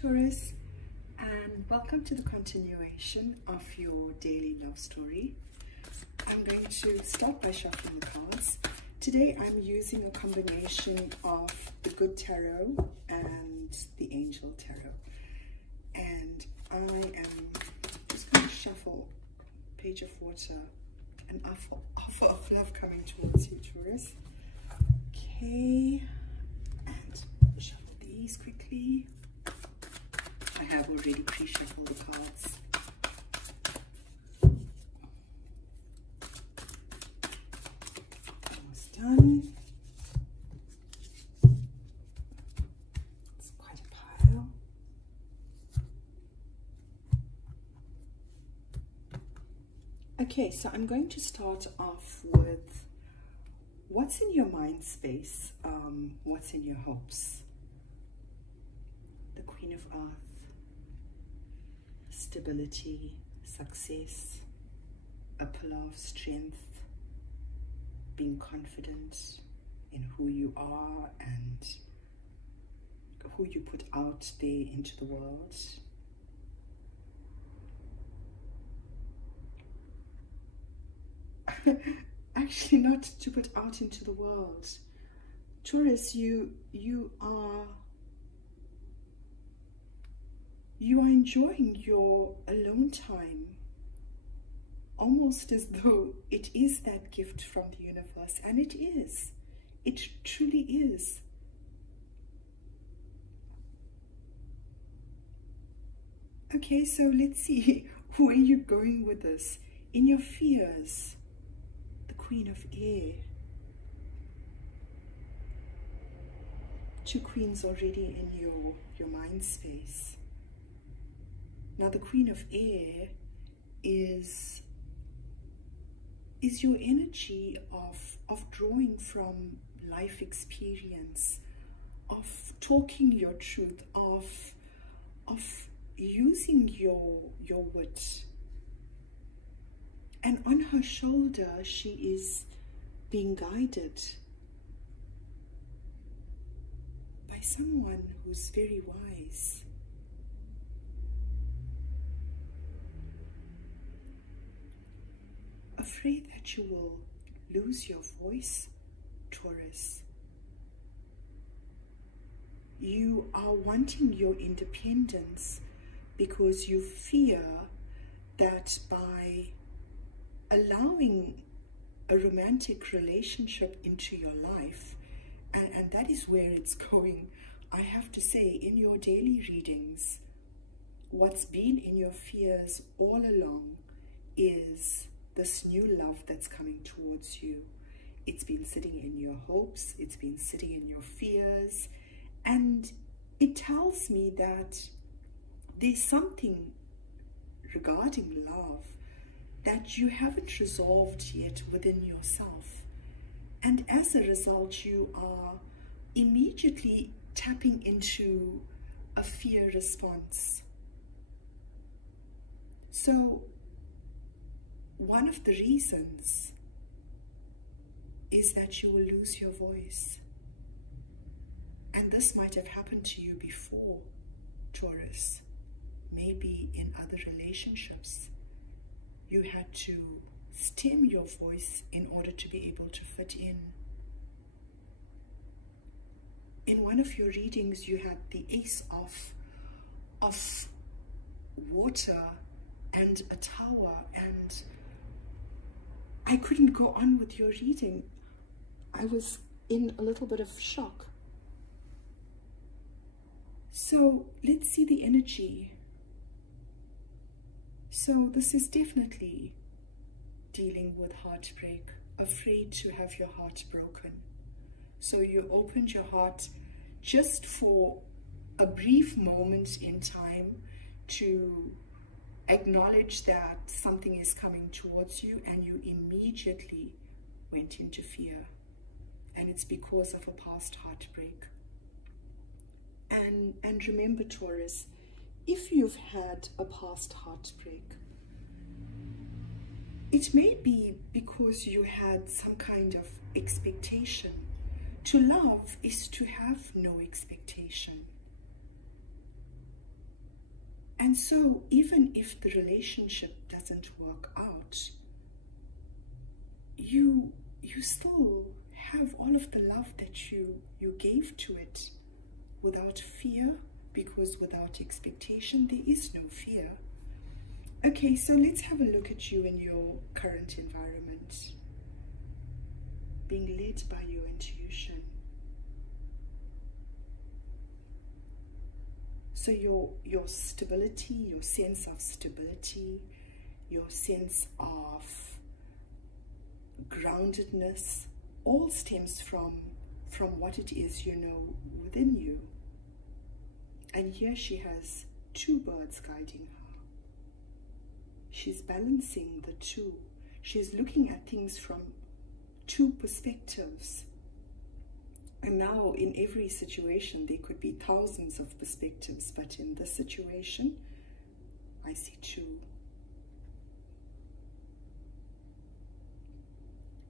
Taurus, and welcome to the continuation of your daily love story. I'm going to start by shuffling the cards. Today I'm using a combination of the Good Tarot and the Angel Tarot, and I am just going to shuffle Page of Water, an offer of love coming towards you, Taurus. Okay, and shuffle these quickly. I have already pre-shuffled the cards. Almost done. It's quite a pile. Okay, so I'm going to start off with what's in your mind space, what's in your hopes. The Queen of Earth. Stability, success, a pillar of strength, being confident in who you are and who you put out there into the world. Actually, not to put out into the world. Taurus, you are enjoying your alone time, almost as though it is that gift from the universe, and it is. It truly is. Okay, so let's see where you're going with this. In your fears, the Queen of Air. Two queens already in your mind space. Now, the Queen of Air is your energy of drawing from life experience, of talking your truth, of using your wit. And on her shoulder, she is being guided by someone who's very wise. Afraid that you will lose your voice, Taurus. You are wanting your independence because you fear that by allowing a romantic relationship into your life, and that is where it's going, I have to say, in your daily readings, what's been in your fears all along is this new love that's coming towards you. It's been sitting in your hopes, it's been sitting in your fears, and it tells me that there's something regarding love that you haven't resolved yet within yourself. And as a result, you are immediately tapping into a fear response. So, one of the reasons is that you will lose your voice. And this might have happened to you before, Taurus. Maybe in other relationships, you had to stem your voice in order to be able to fit in. In one of your readings, you had the Ace of Water and a tower, and I couldn't go on with your reading. I was in a little bit of shock. So let's see the energy. So this is definitely dealing with heartbreak, afraid to have your heart broken. So you opened your heart just for a brief moment in time to acknowledge that something is coming towards you, and you immediately went into fear. And it's because of a past heartbreak. And remember, Taurus, if you've had a past heartbreak, it may be because you had some kind of expectation. To love is to have no expectation. And so even if the relationship doesn't work out, you still have all of the love that you gave to it without fear, because without expectation there is no fear. Okay, so let's have a look at you in your current environment, being led by your intuition. So your stability, your sense of stability, your sense of groundedness, all stems from what it is you know within you. And here she has two birds guiding her. She's balancing the two. She's looking at things from two perspectives. And now in every situation there could be thousands of perspectives, but in this situation I see two.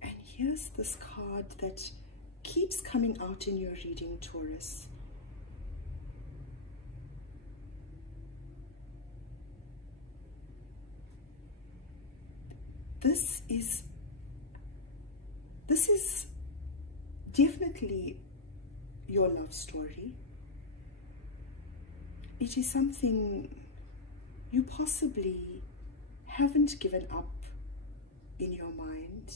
And here's this card that keeps coming out in your reading, Taurus. This is definitely your love story. It is something you possibly haven't given up in your mind.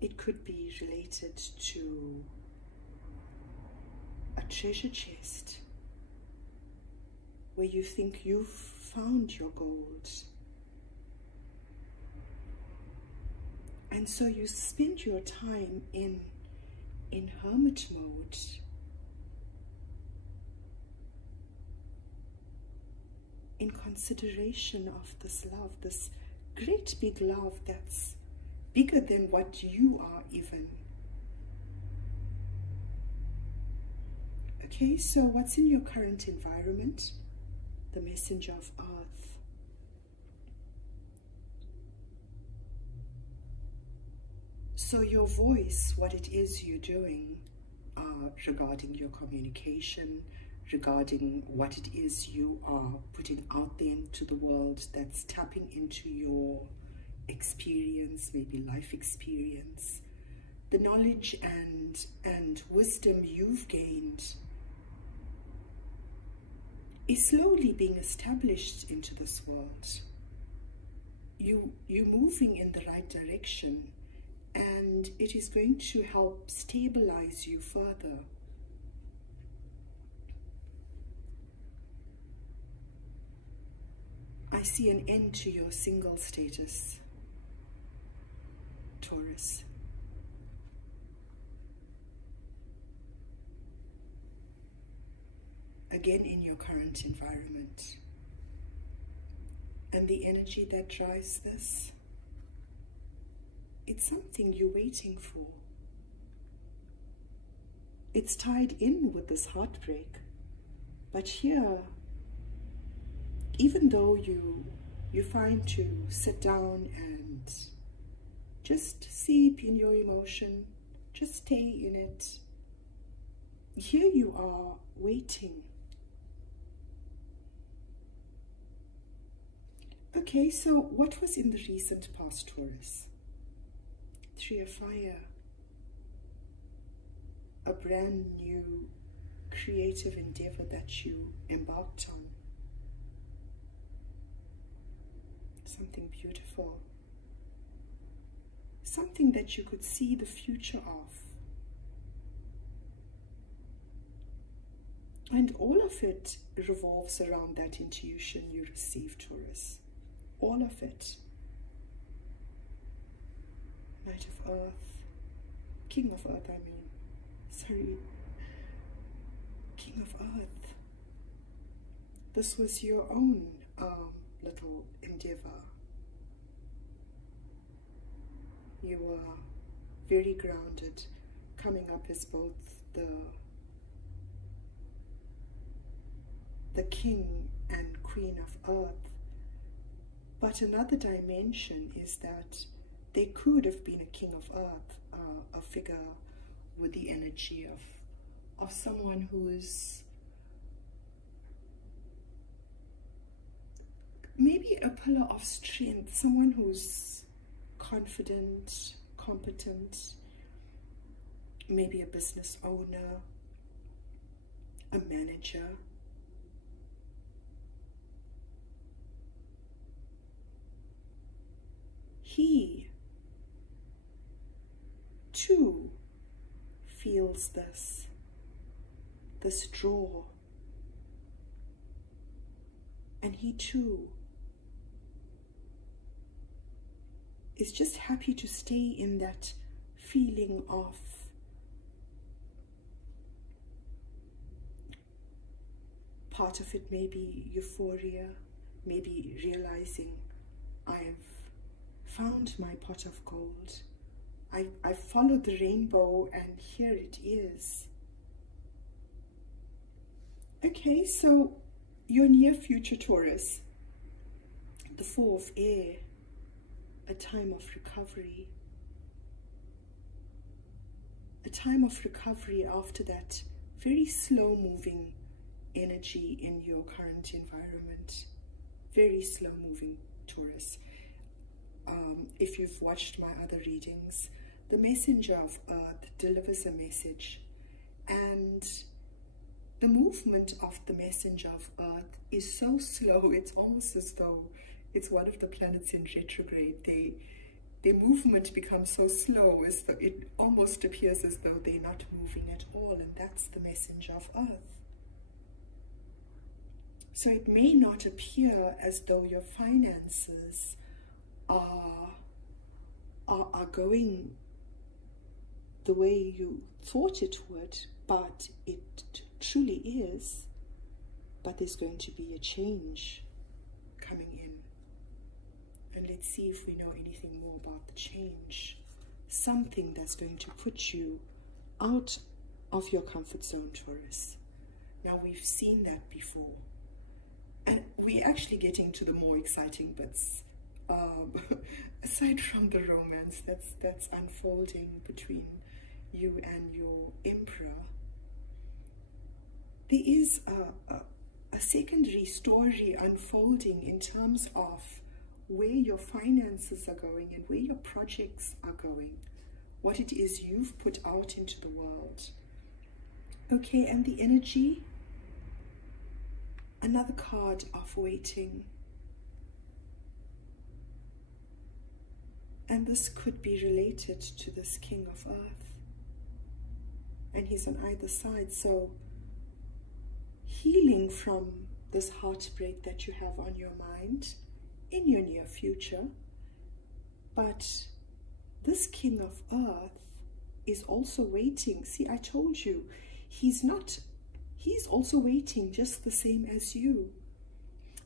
It could be related to a treasure chest where you think you've found your gold. And so you spend your time in hermit mode. In consideration of this love, this great big love that's bigger than what you are even. Okay, so what's in your current environment? The messenger of earth. So your voice, what it is you're doing regarding your communication, regarding what it is you are putting out there into the world that's tapping into your experience, maybe life experience, the knowledge and wisdom you've gained is slowly being established into this world. You're moving in the right direction, and it is going to help stabilize you further. I see an end to your single status, Taurus. Again, in your current environment. And the energy that drives this, it's something you're waiting for. It's tied in with this heartbreak. But here, even though you find to sit down and just seep in your emotion, just stay in it, here you are waiting. Okay, so what was in the recent past, Taurus? Three of Fire. A brand new creative endeavor that you embarked on. Something beautiful. Something that you could see the future of. And all of it revolves around that intuition you received, Taurus. All of it. Knight of Earth. King of Earth, I mean. Sorry. King of Earth. This was your own little endeavor. You were very grounded, coming up as both the king and queen of earth. But another dimension is that there could have been a king of earth, a figure with the energy of someone who's maybe a pillar of strength, someone who's confident, competent, maybe a business owner, a manager. He too feels this draw, and he too is just happy to stay in that feeling of part of it, maybe euphoria, maybe realizing I've found my pot of gold. I followed the rainbow and here it is. Okay, so your near future, Taurus, the Four of Air, a time of recovery. A time of recovery after that very slow moving energy in your current environment. Very slow moving, Taurus. If you've watched my other readings, the messenger of earth delivers a message, and the movement of the messenger of earth is so slow, it's almost as though it's one of the planets in retrograde. Their movement becomes so slow as though it almost appears as though they're not moving at all, and that's the messenger of earth. So it may not appear as though your finances are going the way you thought it would, but it truly is. But there's going to be a change coming in. And let's see if we know anything more about the change. Something that's going to put you out of your comfort zone, Taurus. Now, we've seen that before. And we're actually getting to the more exciting bits. Aside from the romance that's unfolding between you and your emperor, there is a secondary story unfolding in terms of where your finances are going and where your projects are going, what it is you've put out into the world. Okay, and the energy, another card of waiting. And this could be related to this King of Earth. And he's on either side. So healing from this heartbreak that you have on your mind in your near future. But this King of Earth is also waiting. See, I told you, he's also waiting just the same as you.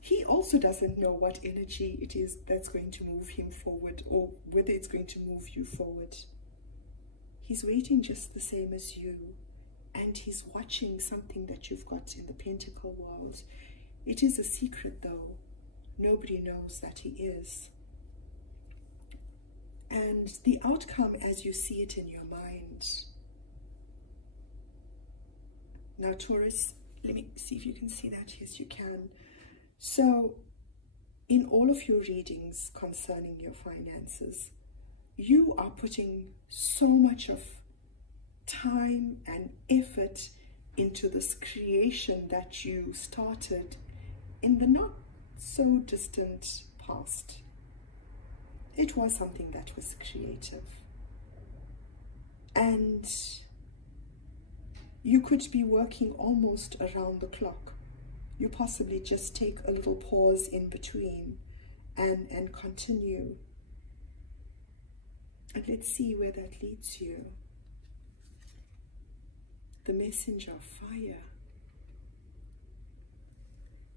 He also doesn't know what energy it is that's going to move him forward, or whether it's going to move you forward. He's waiting just the same as you, and he's watching something that you've got in the pentacle world. It is a secret though. Nobody knows that he is. And the outcome as you see it in your mind. Now, Taurus, let me see if you can see that. Yes, you can. So, in all of your readings concerning your finances, you are putting so much of time and effort into this creation that you started in the not so distant past. It was something that was creative. And you could be working almost around the clock. You possibly just take a little pause in between and continue. And let's see where that leads you. The messenger of fire.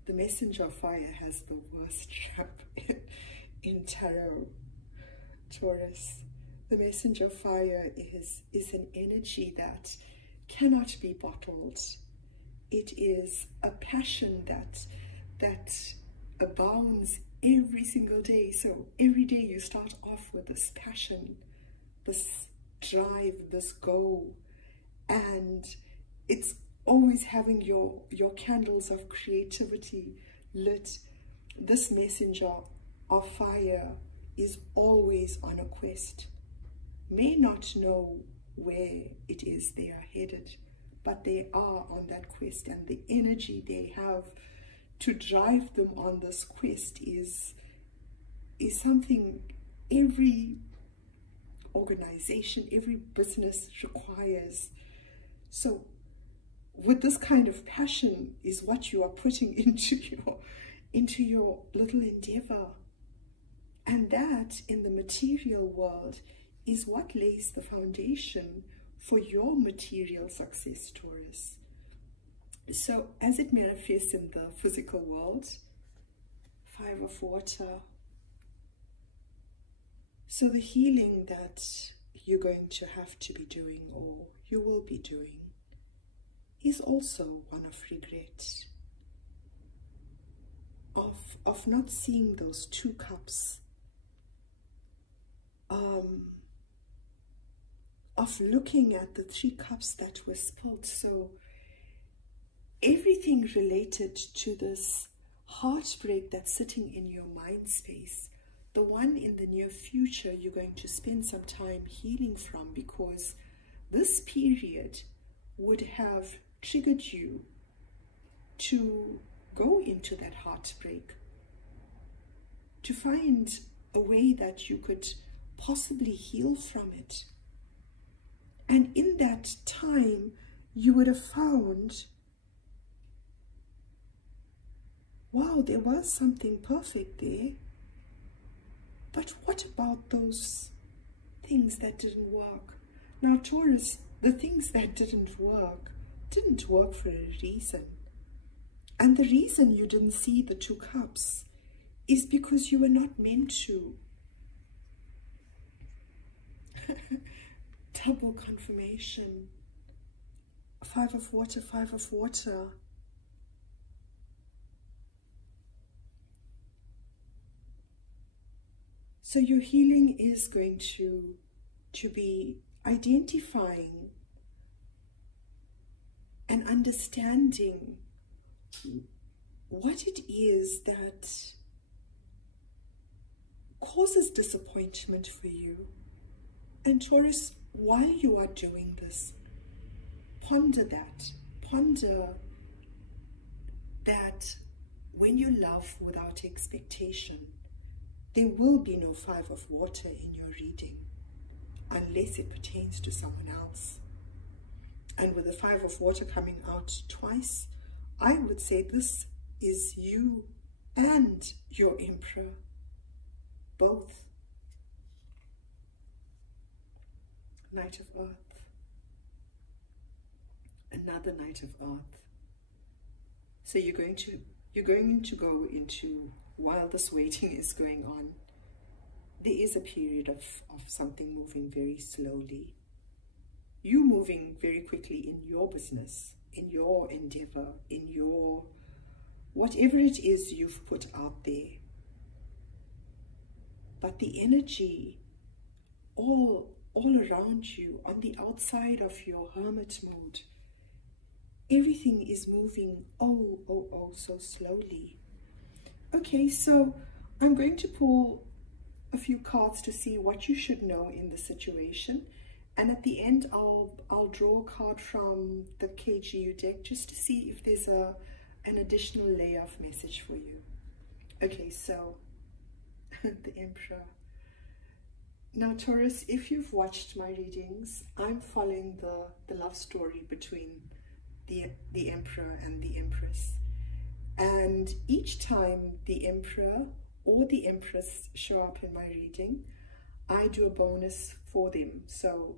The messenger of fire has the worst trap in tarot, Taurus. The messenger of fire is an energy that cannot be bottled. It is a passion that abounds every single day. So every day you start off with this passion, this drive, this goal, and It's always having your candles of creativity lit. This messenger of fire is always on a quest. May not know where it is they are headed, but they are on that quest, and the energy they have to drive them on this quest is something every organization, every business requires. So with this kind of passion is what you are putting into your little endeavor. And that in the material world is what lays the foundation for your material success, Taurus. So as it manifests in the physical world, 5 of water. So the healing that you're going to have to be doing, or you will be doing, is also one of regret, of not seeing those 2 cups, of looking at the 3 cups that were spilled. So everything related to this heartbreak that's sitting in your mind space, the one in the near future, you're going to spend some time healing from, because this period would have triggered you to go into that heartbreak, to find a way that you could possibly heal from it. And in that time, you would have found, wow, there was something perfect there. But what about those things that didn't work? Now, Taurus, the things that didn't work for a reason. And the reason you didn't see the 2 cups is because you were not meant to. Double confirmation. 5 of water, 5 of water. So your healing is going to be identifying and understanding what it is that causes disappointment for you. And Taurus, while you are doing this, ponder that. Ponder that when you love without expectation, there will be no 5 of water in your reading unless it pertains to someone else. And with the 5 of water coming out twice, I would say this is you and your Emperor, both. Knight of Earth. Another Knight of Earth. So you're going to go into, while this waiting is going on, there is a period of something moving very slowly. You moving very quickly in your business, in your endeavor, in your whatever it is you've put out there. But the energy all around you, on the outside of your hermit mode, everything is moving oh so slowly. Okay, so I'm going to pull a few cards to see what you should know in the situation, and at the end I'll draw a card from the KGU deck just to see if there's an additional layer of message for you. Okay, so the Emperor. Now Taurus, if you've watched my readings, I'm following the love story between the Emperor and the Empress. And each time the Emperor or the Empress show up in my reading, I do a bonus for them. So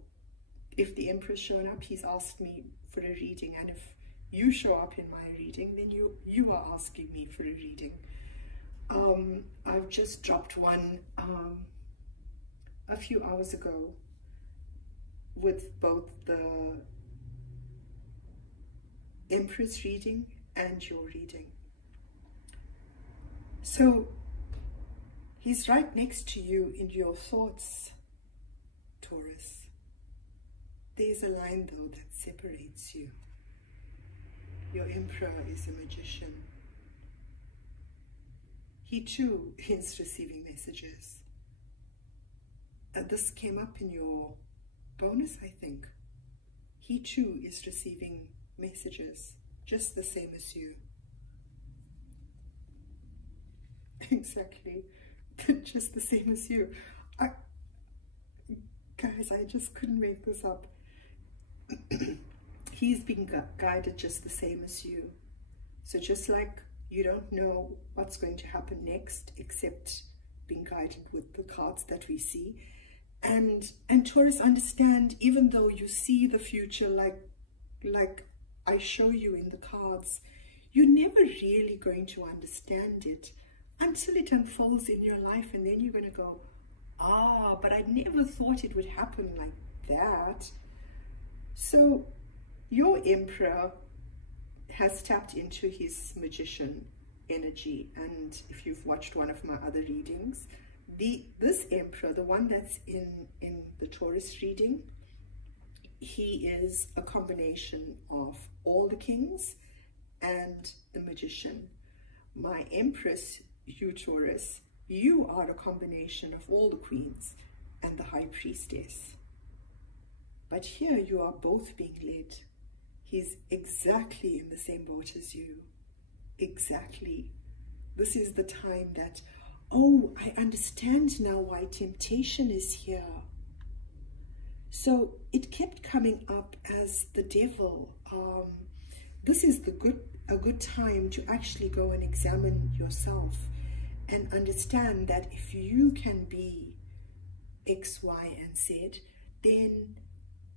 if the Emperor's shown up, he's asked me for a reading. And if you show up in my reading, then you are asking me for a reading. I've just dropped one a few hours ago with both the Empress reading and your reading. So he's right next to you in your thoughts, Taurus. There's a line though that separates you. your Emperor is a magician. He too is receiving messages. This came up in your bonus, I think. He too is receiving messages, just the same as you. Exactly, just the same as you. Guys, I just couldn't make this up. He's being guided just the same as you. So just like you don't know what's going to happen next, except being guided with the cards that we see. And Taurus, understand, even though you see the future like I show you in the cards, you're never really going to understand it until it unfolds in your life, and then you're going to go, ah, but I never thought it would happen like that. So your Emperor has tapped into his magician energy, and if you've watched one of my other readings, this Emperor, the one that's in the Taurus reading, he is a combination of all the kings and the magician. My Empress, you Taurus, you are a combination of all the queens and the High Priestess. But here you are both being led. He's exactly in the same boat as you. Exactly. This is the time that, oh, I understand now why temptation is here. So it kept coming up as the devil. This is a good time to actually go and examine yourself and understand that if you can be X, Y, and Z, then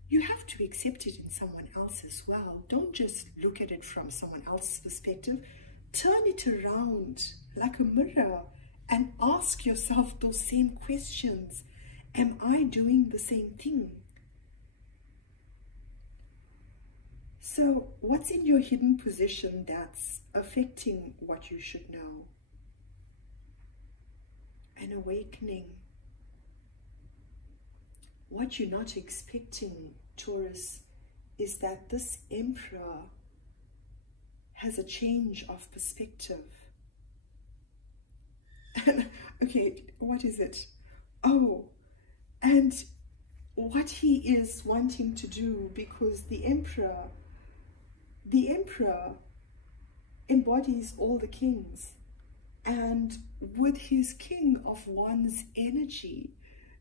you have to accept it in someone else as well. Don't just look at it from someone else's perspective. Turn it around like a mirror and ask yourself those same questions. Am I doing the same thing? So what's in your hidden position that's affecting what you should know? An awakening. What you're not expecting, Taurus, is that this Emperor has a change of perspective. Okay, what is it? Oh, and what he is wanting to do, because the Emperor embodies all the kings, and with his King of Wands energy,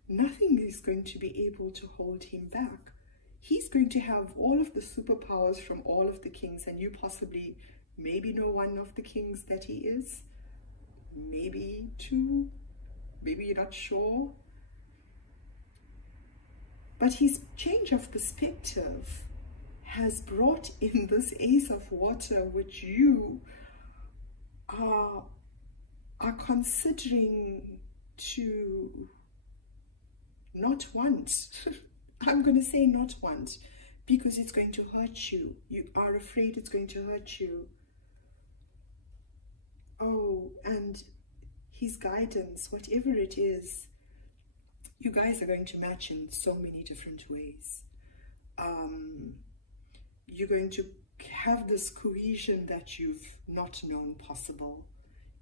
nothing is going to be able to hold him back. He's going to have all of the superpowers from all of the kings, and you possibly maybe know one of the kings that he is, maybe two, maybe you're not sure. But his change of perspective has brought in this Ace of Water, which you are considering to not want. I'm going to say not want, because it's going to hurt you. You are afraid it's going to hurt you. Oh, and his guidance, whatever it is, you guys are going to match in so many different ways. You're going to have this cohesion that you've not known possible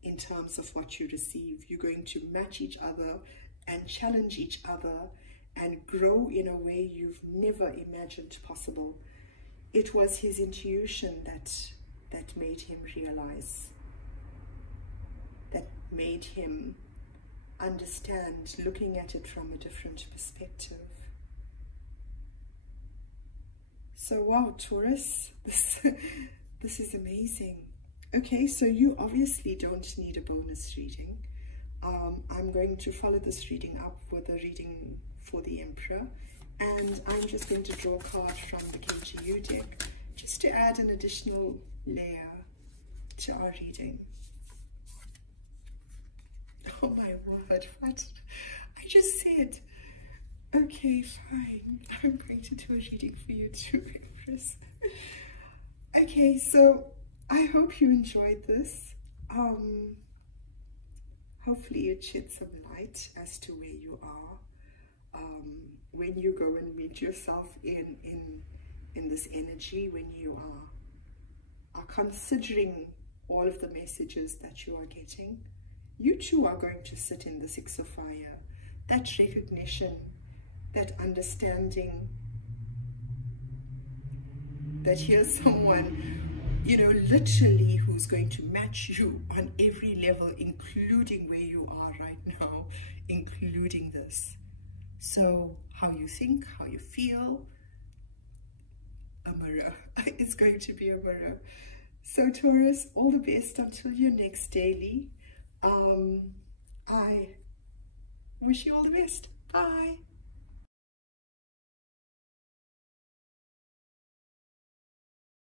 in terms of what you receive. You're going to match each other and challenge each other and grow in a way you've never imagined possible. It was his intuition that made him realize, that made him understand, looking at it from a different perspective. So wow, Taurus, this is amazing. Okay, so you obviously don't need a bonus reading. I'm going to follow this reading up with a reading for the Emperor, and I'm just going to draw a card from the KGU deck just to add an additional layer to our reading. Oh my word, what? I just said, okay, fine, I'm going to do a reading for you too, Empress. Okay, so I hope you enjoyed this. Hopefully it shed some light as to where you are when you go and meet yourself in this energy, when you are considering all of the messages that you are getting, you too are going to sit in the 6 of fire. That recognition, that understanding that here's someone, you know, literally who's going to match you on every level, including where you are right now, including this. So how you think, how you feel, a mirror. It's going to be a mirror. So Taurus, all the best until your next daily. I wish you all the best. Bye.